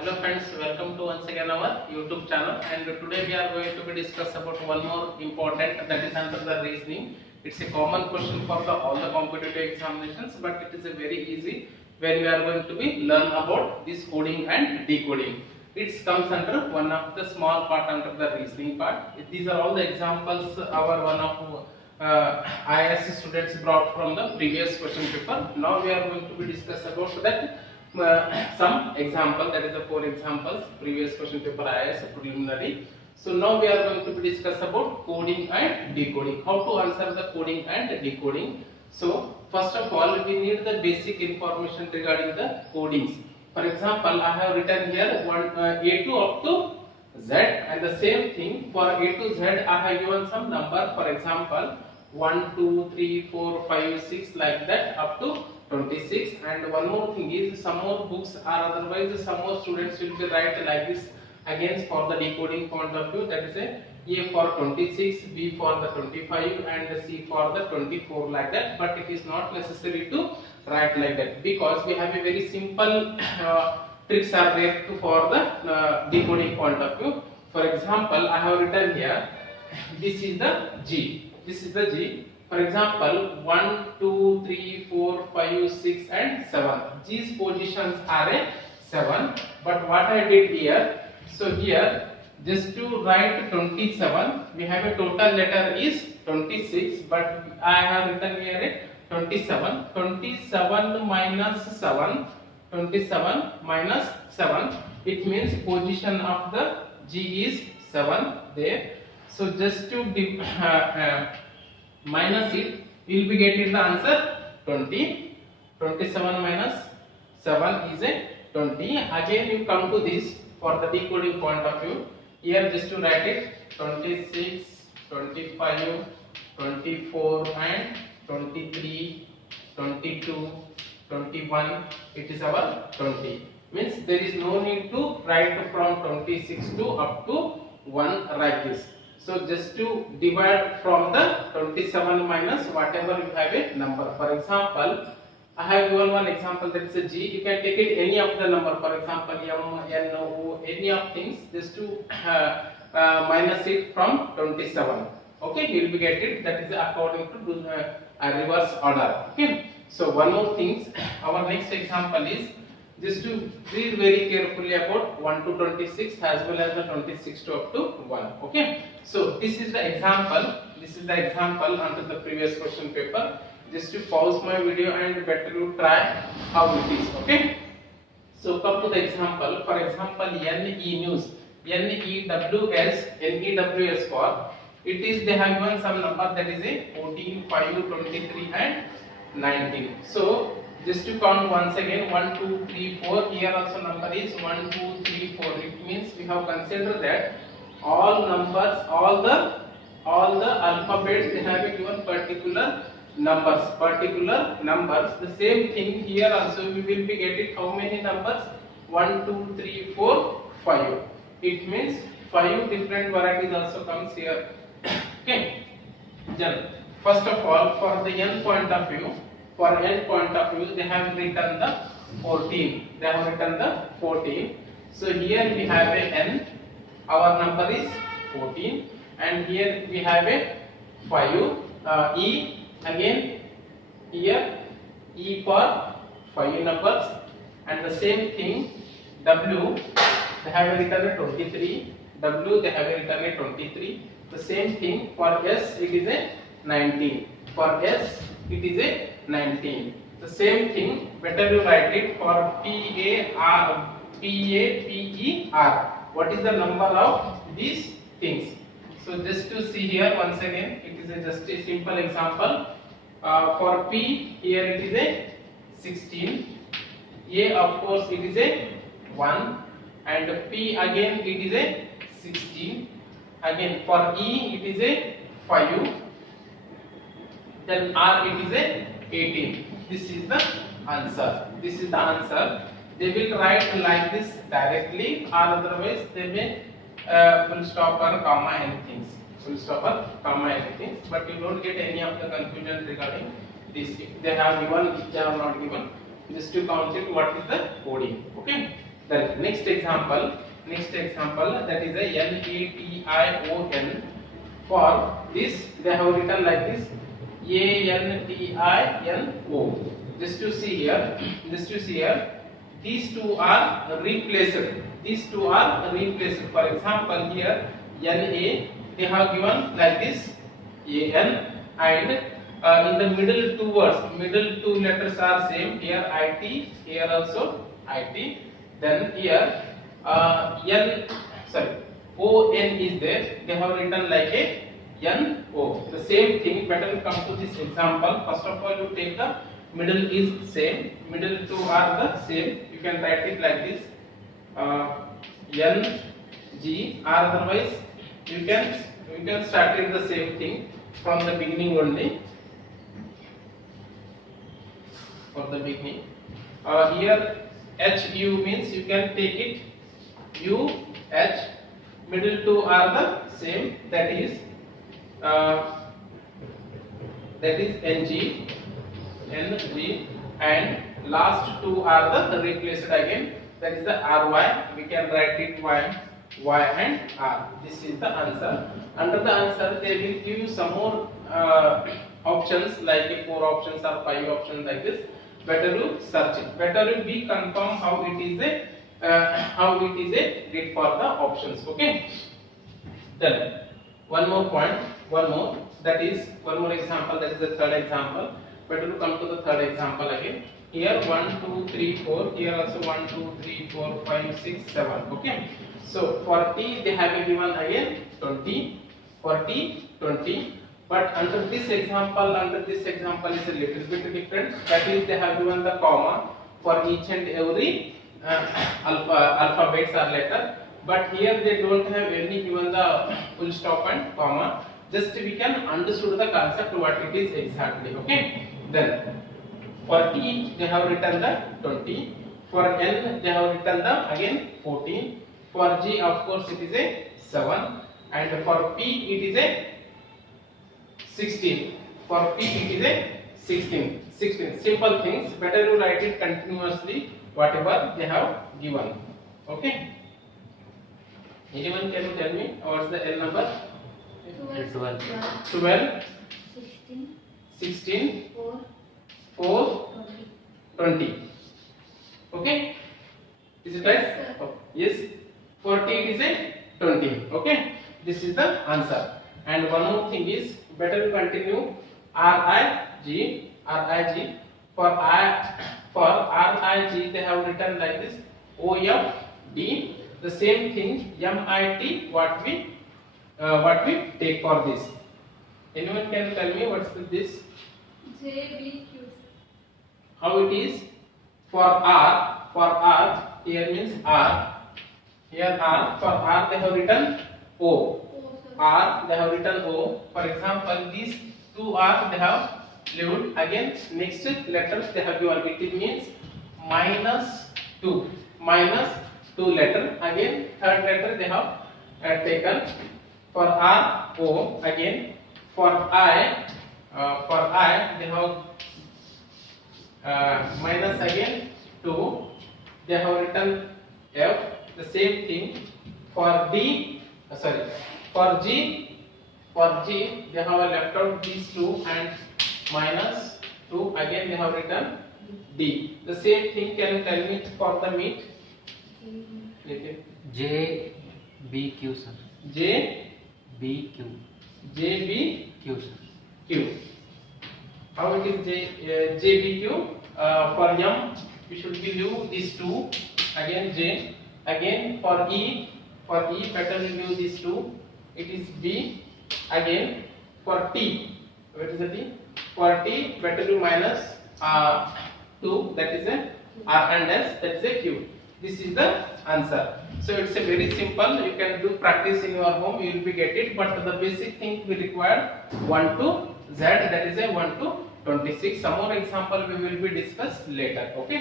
Hello friends, welcome to once again our YouTube channel, and today we are going to be discuss about one more important, that is under the reasoning. It's a common question for all the competitive examinations, but it is a very easy when we are going to be learn about this coding and decoding. It comes under one of the small part under the reasoning part. These are all the examples our one of IAS students brought from the previous question paper. Now we are going to be discuss about that some example, that is the 4 examples previous question paper IAS preliminary. So now we are going to be discuss about coding and decoding, how to answer the coding and decoding. So first of all, we need the basic information regarding the codings. For example, I have written here A to up to Z, and the same thing for A to Z I have given some number, for example 1 2 3 4 5 6 like that up to 26. And one more thing is, some more books or otherwise some more students will be write like this again for the decoding point of view, that is A for 26, B for the 25 and C for the 24 like that. But it is not necessary to write like that, because we have a very simple tricks are there for the decoding point of view. For example, I have written here, this is the G, this is the G. For example, 1, 2, 3, 4, 5, 6 and 7. G's positions are a 7. But what I did here, so here just to write 27, we have a total letter is 26, but I have written here a 27. 27 minus 7, 27 minus 7, it means position of the G is 7 there. So just to minus it, we will be getting the answer 20. 27 minus 7 is a 20. Again you come to this for the decoding point of view. Here just to write it 26, 25, 24 and 23, 22, 21, it is our 20. Means there is no need to write from 26 to up to 1 like this. So just to divide from the 27 minus whatever you have a number. For example, I have given one example, that is a G. You can take it any of the number, for example M, N, O, any of things, just to minus it from 27. Okay, you will be get it, that is according to reverse order. Okay, so one more thing, our next example is, just to read very carefully about 1 to 26 as well as the 26 to up to 1. Okay, so this is the example, this is the example under the previous question paper. Just to pause my video and better you try how it is. Okay, so come to the example. For example, NE news, NEWS for, it is they have given some number, that is a 14, 5, 23 and 19. So just to count once again, 1 2 3 4, here also number is 1 2 3 4. It means we have considered that all numbers, all the alphabets, they have given particular numbers. The same thing here also we will be getting how many numbers, 1 2 3 4 5. It means 5 different varieties also comes here. Okay, then first of all, for the N point of view, they have written the 14. They have written the 14. So here we have a N, our number is 14, and here we have a 5. E, again here E for 5 numbers, and the same thing W, they have written a 23. W, they have written a 23. The same thing for S, it is a 19. For S, it is a 19. The same thing, better you write it for PAPER. What is the number of these things? So just to see here once again, it is just a simple example. For P, here it is a 16. A, of course, it is a 1, and P again it is a 16. Again for E, it is a 5. Then R, it is a 18. This is the answer. This is the answer. They will write like this directly, or otherwise they may full stop or comma anything. Full stop or comma anything. But you don't get any of the confusion regarding this. If they have given, if they have not given, just to count it what is the coding. Okay. Then next example that is a NATION. For this they have written like this ANTINO. Just to see here, these two are replaced. For example, here NA they have given like this AN, and in the middle two words, middle two letters are same. Here IT, here also IT. Then here ON is there. They have written like a NO. The same thing. Better to come to this example. First of all, you take the middle is same. Middle two are the same. You can write it like this. NG, or otherwise you can start it the same thing from the beginning only. From the beginning. Here HU means you can take it UH. Middle two are the same. That is NG, and last two are the replaced again. That is the RY. We can write it Y and R. This is the answer. Under the answer, they will give you some more options, like 4 options or 5 options like this. Better you search it. Better you be confirm how it is a read for the options. Okay. Then one more example. That is the third example. Better to come to the third example again. Here 1, 2, 3, 4. Here also 1, 2, 3, 4, 5, 6, 7. Okay. So for T they have given again 20. For T 20. But under this example is a little bit different. That is, they have given the comma for each and every alphabets or letter. But here they don't have any given the full stop and comma. Just we can understood the concept what it is exactly. Okay. Then for T they have written the 20. For N they have written the again 14. For G of course it is a 7. And for P it is a 16. For P it is a 16. Simple things. Better to write it continuously whatever they have given. Okay. Anyone can tell me what's the L number? 12. 12. 16. 4. 20. Okay. Is it right? Oh, yes. 40 it is a 20. Okay. This is the answer. And one more thing is, better to continue RIG. For RIG they have written like this OFD. The same thing MIT. What we take for this? Anyone can tell me what's this? JBQ. How it is? For R here means R. Here R. For R they have written O. R they have written O. For example, these two R they have lived. Again, next letters they have given. It means -2 letter. Again, third letter they have taken. For R O. Again, for I they have minus again 2. They have written F. The same thing for for G they have left out these two and -2. Again they have written D. The same thing. Can you tell me for the meat? JBQ sir. JBQ sir. Q. How it is JBQ? For M we should give you these two. Again J. Again for E better review these two. It is B. Again for T, what is the T? For T better do -2. That is a R and S. That is a Q. This is the answer. So it's a very simple. You can do practice in your home. You will be get it. But the basic thing we require 1 to Z. That is a 1 to 26. Some more example we will be discussed later. Okay.